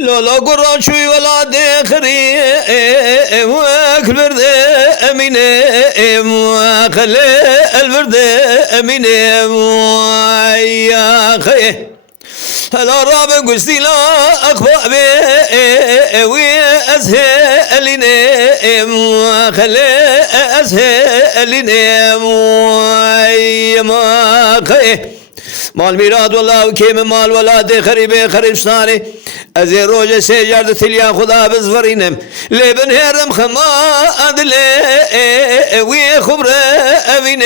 لا قران شوي ولا دخري واكل برد امينه وخلي البرد امينه يا خي هلا راب قصدي لا اخفى بي واسهلني وخلي اسهلني يا ما خي مال ميراد والله وكيم مال ولاد خريبه خريبستاني ازي روج سيجارد تليا خدا بزفرينم لبن هرم خما ادلي وي خبره امينه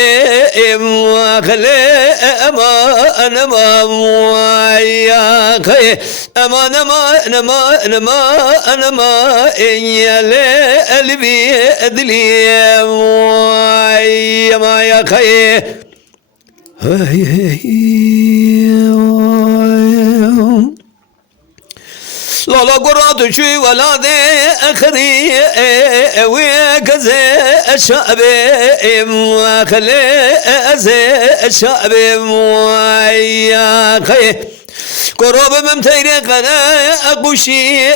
وخلي اما انا ما يا خي اما انا ما يا قلبي ادلي ما يا خي لا قرات شوي ولا ذي اخري وكذا الشعب وخلي الشعب يا خي قرب ممتين قنا أقوشي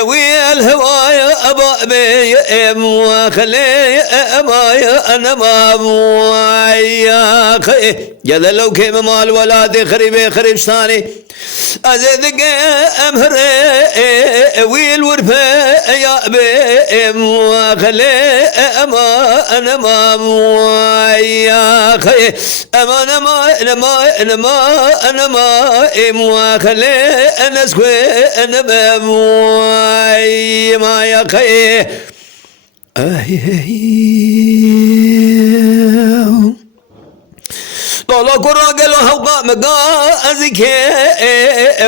والهوايا أبابي وخلي أمايا أنا ما يا خي جذا لو كيم مال ولاد خريبي خريبستاني أزدق أمهر والورفة يا أبي وخلي أما أنا ما يا خي أما أنا ما وخلي أنا سكوي أنا ما يا خي طلع قراقل وحوقا مقا أزكي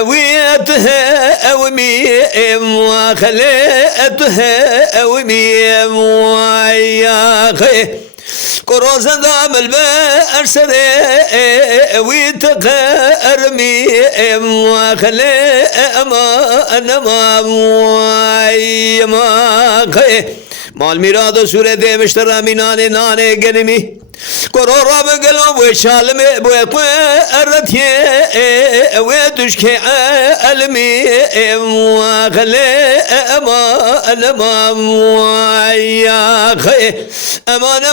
ويتها أومي وخلي أتها أومي يا خي قروزا دام البأرسري ويتقى أرمي وخلي أما أنا ما خي مال ميراد سورة دي مشترى ميناني ناني قلمي قرورا بقلو وشالمي بوكوي أرتي ويدشكي ألمي وخلي أما أنا ما يا خي أما أنا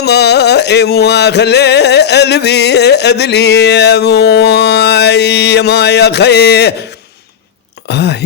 ما وخلي قلبي أدلي ما يا خي آه